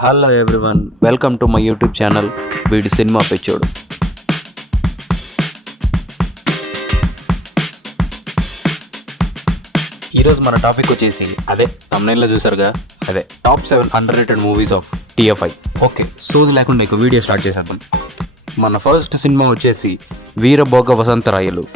Hello everyone, welcome to my YouTube channel వీడి సినిమా పిచ్చోడు. ఈరోజు మన టాపిక్ వచ్చేసి అదే తమ్నైల్లో చూసారుగా, అదే top 7 under rated movies of TFI. Okay, సోది లేకుండా ఇక వీడియో స్టార్ట్ చేసేద్దాం. మన ఫస్ట్ సినిమా వచ్చేసి వీరభోగ వసంతరాయలు.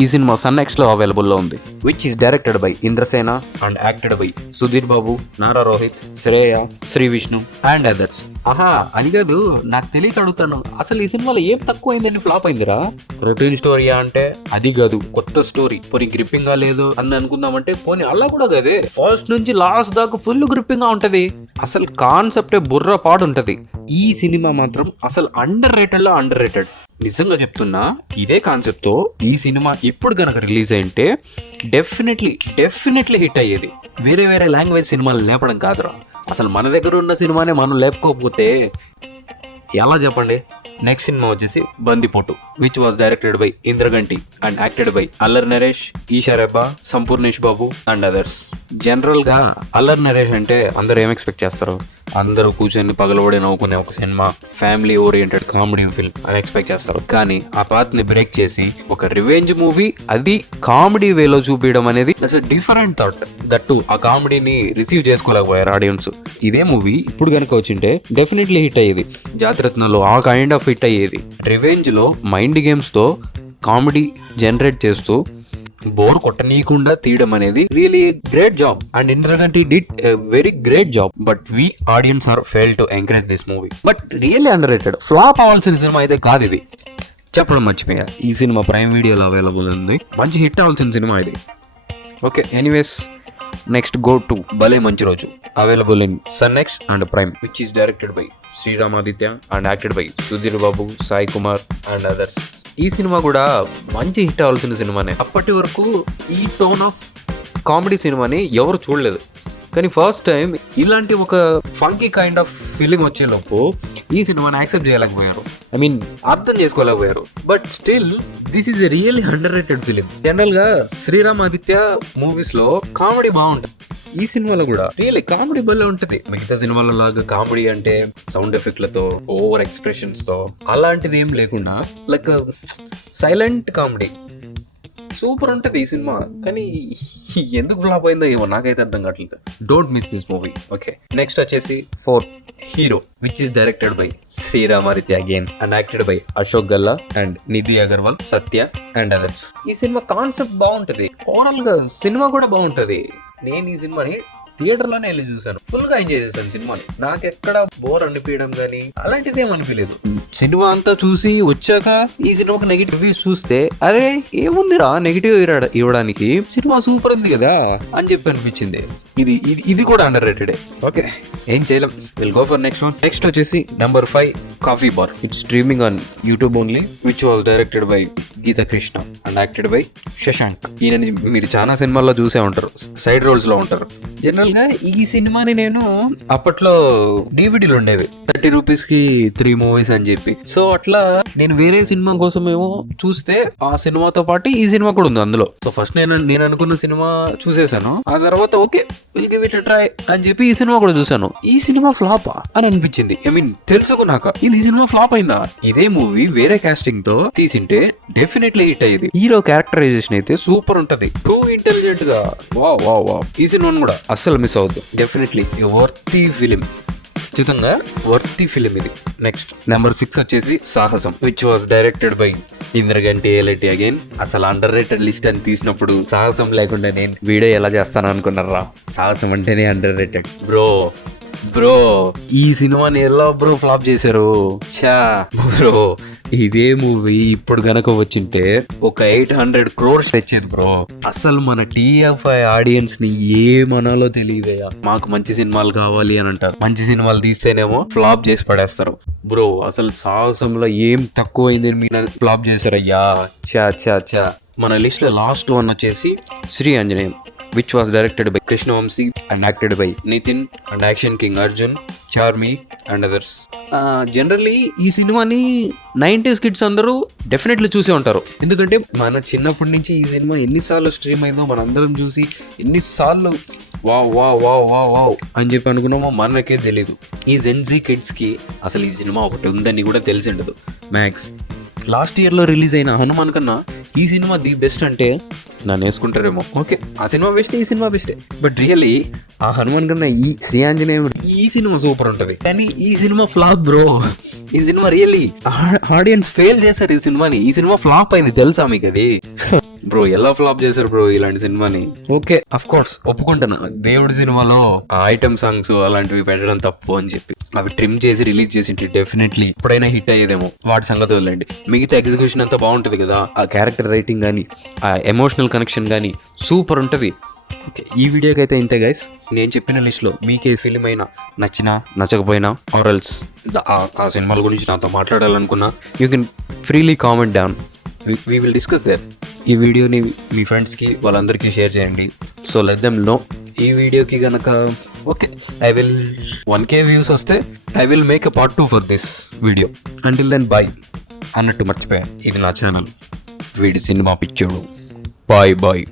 ఈ సినిమా సన్నెక్స్లో అవైలబుల్లో ఉంది, which is directed by Indrasena and acted by Sudheer Babu, Nara Rohit, Shreya, Sree Vishnu and others. ఆహా, అని కాదు, నాకు తెలియక అడుగుతాను, అసలు ఈ సినిమాలో ఏం తక్కువ అయిందని ఫ్లాప్ అయిందిరా? రొటీన్ స్టోరీయా అంటే అది కాదు, కొత్త స్టోరీ. పోనీ గ్రిప్పింగ్ గా లేదు అని అనుకుందామంటే పోనీ అలా కూడా కదే. ఫస్ట్ నుంచి లాస్ట్ దాకా ఫుల్ గ్రిప్పింగ్ గా ఉంటది. అసలు కాన్సెప్టే బుర్ర పాడు ఉంటది. ఈ సినిమా మాత్రం అసలు అండర్ రేటెడ్. నిజంగా చెప్తున్నా, ఇదే కాన్సెప్ట్ తో ఈ సినిమా ఇప్పుడు గనక రిలీజ్ అయింటే డెఫినెట్లీ హిట్ అయ్యేది. వేరే లాంగ్వేజ్ సినిమాలు లేపడం కాదురా, అసలు మన దగ్గర ఉన్న సినిమానే మనం లేపుకోకపోతే ఎలా చెప్పండి. నెక్స్ట్ సినిమా వచ్చేసి బందిపోటు, which was directed by Indraganti and acted by Allari Naresh, Isha Rebba, Sampoornesh Babu and others. General గా అల్లరి నరేష్ అంటే అందరూ ఏం ఎక్స్పెక్ట్ చేస్తారు? అందరూ కూర్చొని పగలబడి నవ్వుకునే ఒక cinema, family oriented comedy film అని ఎక్స్పెక్ట్ చేస్తారు. కానీ ఆ పాత్ ని బ్రేక్ చేసి ఒక రివెంజ్ మూవీ, అది కామెడీ వేలో చూపించడం అనేది దట్స్ డిఫరెంట్ థాట్. దట్టు ఆ కామెడీని రిసీవ్ చేసుకోలేకపోయారు ఆడియన్స్. ఇదే మూవీ ఇప్పుడు కనుక వచ్చింటే డెఫినెట్లీ హిట్ అయ్యేది. జాతిరత్నలో ఆ కైండ్ ఆఫ్ హిట్ అయ్యేది. రివెంజ్ లో మైండ్ గేమ్స్ తో కామెడీ జనరేట్ చేస్తూ బోర్ కొట్టనీయకుండా తీయడం అనేది really great job. And Indraganti did a very great job. But we audience are fail to encourage this movie. But really underrated. Flop అవ్వాల్సిన cinema అయితే కాదు ఇది, చెప్పడం మర్చిపోయా. ఈ సినిమా ప్రైమ్ వీడియోలో అవైలబుల్ ఉంది. మంచి హిట్ అవ్వాల్సిన సినిమా ఇది. Okay, anyways, next go to భలే మంచి రోజు, available in Sun NXT and prime, which is directed by Sriramaditya and acted by Sudheer Babu, Sai Kumar and others. ఈ సినిమా కూడా మంచి హిట్ అవ్వాల్సిన సినిమానే. అప్పటి వరకు ఈ టోన్ ఆఫ్ కామెడీ సినిమాని ఎవరు చూడలేదు. కానీ ఫస్ట్ టైం ఇలాంటి ఒక ఫంకీ కైండ్ ఆఫ్ ఫీలింగ్ వచ్చేలోపు ఈ సినిమాని యాక్సెప్ట్ చేయలేకపోయారు. ఐ మీన్ అర్థం చేసుకోలేకపోయారు. But still this is a really underrated film. General గా శ్రీరామాదిత్య మూవీస్ లో కామెడీ బాగుంటుంది. ఈ సినిమాలో కూడా రియల్లీ కామెడీ భలే ఉంటది. మిగతా సినిమాల లాగా కామెడీ అంటే సౌండ్ ఎఫెక్ట్లతో, ఓవర్ ఎక్స్ప్రెషన్స్ తో అలాంటిది ఏం లేకుండా లైక్ సైలెంట్ కామెడీ సూపర్ ఉంటది ఈ సినిమా. కానీ ఎందుకు ఫ్లాప్ అయిందో ఏమో నాకైతే అర్థం కావట్లేదు. Don't miss this movie. Okay, next వచ్చేసి 4 hero, which is directed by Sriramaditya again and acted by Ashok Galla and Nidhi Agarwal, Satya and others. ఈ సినిమా కాన్సెప్ట్ బాగుంటది, ఓవరాల్ గా సినిమా కూడా బాగుంటది. నేను ఈ సినిమాని థియేటర్ లోనే వెళ్ళి చూసాను. ఫుల్ గా ఎంజాయ్ చేశాను సినిమాని. నాకెక్కడ బోర్ అనిపించడం కానీ అలాంటిది ఏం అనిపించలేదు. సినిమా అంతా చూసి వచ్చాక ఈ సినిమాకి నెగిటివ్ రివ్యూస్ చూస్తే అరే ఏముందిరా నెగిటివ్ ఇవ్వడానికి, సినిమా సూపర్ ఉంది కదా అని చెప్పి అనిపించింది. ఇది కూడా అండర్ రేటెడ్. ఓకే, ఏం చేయలేం, will go for next one. Next వచ్చేసి number 5 coffee bar. It's streaming on YouTube only, which was directed by Geetha Krishna and acted by Shashank. ఈయనని మీరు చాలా సినిమాల్లో చూసే ఉంటారు, సైడ్ రోల్స్ లో ఉంటారు. జనరల్ గా ఈ సినిమాని నేను అప్పట్లో డివిడీలు ఉండేవి 30 రూపీస్ కి 3 మూవీస్ అని చెప్పి. సో అట్లా నేను వేరే సినిమా కోసం ఏమో చూస్తే ఆ సినిమాతో పాటు ఈ సినిమా కూడా ఉంది అందులో. సో ఫస్ట్ నేను అనుకున్న సినిమా చూసేసాను. ఆ తర్వాత okay will give it try అని చెప్పి ఈ సినిమా కూడా చూసాను. ఈ సినిమా ఫ్లాప్ అని అనిపించింది. ఐ మీన్ తెలుసుకున్నాక ఈ సినిమా ఫ్లాప్ అయిందా? ఇదే మూవీ వేరే కాస్టింగ్ తో తీసింటే డెఫినెట్లీ హిట్ అయ్యేది. హీరో క్యారెక్టరైజేషన్ అయితే సూపర్ ఉంటది, టూ ఇంటెలిజెంట్ గా. వా ఈ సినిమాను కూడా అస్సలు మిస్ అవుతుంది. డెఫినెట్లీ వర్తీ ఫిలిం, ఖచ్చితంగా వర్తీ ఫిలిం ఇది. నెక్స్ట్ నెంబర్ 6 వచ్చేసి Sahasam, which was directed by Indraganti Yeleti again. అసలు అండర్ రేటెడ్ లిస్ట్ అని తీసినప్పుడు సాహసం లేకుండా నేను వీడియో ఎలా చేస్తాను అనుకున్నారా? సాహసం అంటేనే అండర్ రేటెడ్ బ్రో. ఈ సినిమాని ఎలా బ్రో ఫ్లాప్ చేశారు? బ్రో ఇదే మూవీ ఇప్పుడు గనక వచ్చింటే ఒక 800 crores తెచ్చేది బ్రో. అసలు మన TFI ఆడియన్స్ ని ఏమనాలో తెలియదయ్యా. మాకు మంచి సినిమాలు కావాలి అని అంటారు, మంచి సినిమాలు తీస్తేనేమో ఫ్లాప్ చేసి పడేస్తారు. బ్రో అసలు సాహసంలో ఏం తక్కువైంది మీరు ఫ్లాప్ చేశారయ్యా. చా మన లిస్ట్ లో లాస్ట్ వన్ వచ్చేసి Shri Anjaneyam, which was directed by Krishna Vamsi and acted by Nitin and Action King Arjun, Charmi and others. Generally ఈ సినిమాని 90s కిడ్స్ అందరూ డెఫినెట్లీ చూసే ఉంటారు. ఎందుకంటే మన చిన్నప్పటి నుంచి ఈ సినిమా ఎన్నిసార్లు స్ట్రీమ్ అయిందో మనందరం చూసి ఎన్నిసార్లు wow wow wow wow wow అని చెప్పి అనుకున్నామో మనకే తెలీదు. ఈ జెన్జీ కిడ్స్కి అసలు ఈ సినిమా ఒకటి ఉందని కూడా తెలిసి ఉండదు. మ్యాక్స్ లాస్ట్ ఇయర్లో రిలీజ్ అయిన హనుమాన్ కన్నా ఈ సినిమా ది బెస్ట్ అంటే నన్ను వేసుకుంటారేమో. ఓకే, ఆ సినిమా బెస్టే, ఈ సినిమా బెస్టే. బట్ రియల్లీ ఆ హనుమాన్ కన్నా ఈ శ్రీ ఆంజనేయం ఈ సినిమా సూపర్ ఉంటుంది. కానీ ఈ సినిమా ఫ్లాప్ బ్రో. ఈ సినిమా రియల్లీ ఆడియన్స్ ఫెయిల్ చేశారు ఈ సినిమాని. ఈ సినిమా ఫ్లాప్ అయింది తెలుసా మీకు అది? బ్రో ఎలా ఫ్లాప్ చేశారు బ్రో ఇలాంటి సినిమాని? ఓకే అఫ్ కోర్స్ ఒప్పుకుంటున్నా, దేవుడి సినిమాలో ఆ ఐటమ్ సాంగ్స్ అలాంటివి పెట్టడం తప్పు అని చెప్పి అవి ట్రిమ్ చేసి రిలీజ్ చేసి డెఫినెట్లీ ఎప్పుడైనా హిట్ అయ్యేదేమో. వాటి సంగతి వదిలేండి, మిగతా ఎగ్జిక్యూషన్ అంతా బాగుంటుంది కదా. ఆ క్యారెక్టర్ రైటింగ్ కానీ ఆ ఎమోషనల్ కనెక్షన్ కానీ సూపర్ ఉంటుంది. ఓకే, ఈ వీడియోకి అయితే ఇంతే గైస్. నేను చెప్పిన లిస్ట్లో మీకు ఏ ఫిలిం అయినా నచ్చినా నచ్చకపోయినా ఆర్ఎల్స్ ఆ సినిమాల గురించి నాతో మాట్లాడాలనుకున్నా you can freely comment down, we will discuss there. ఈ వీడియోని మీ ఫ్రెండ్స్కి వాళ్ళందరికీ షేర్ చేయండి. So let them know. ఈ వీడియోకి కనుక okay I will 1K views వస్తే I will make a part 2 for this video. Until then bye అన్నట్టు మర్చిపోయాను, ఇది నా ఛానల్ వీడి సినిమా పిచ్చోడు. Bye bye.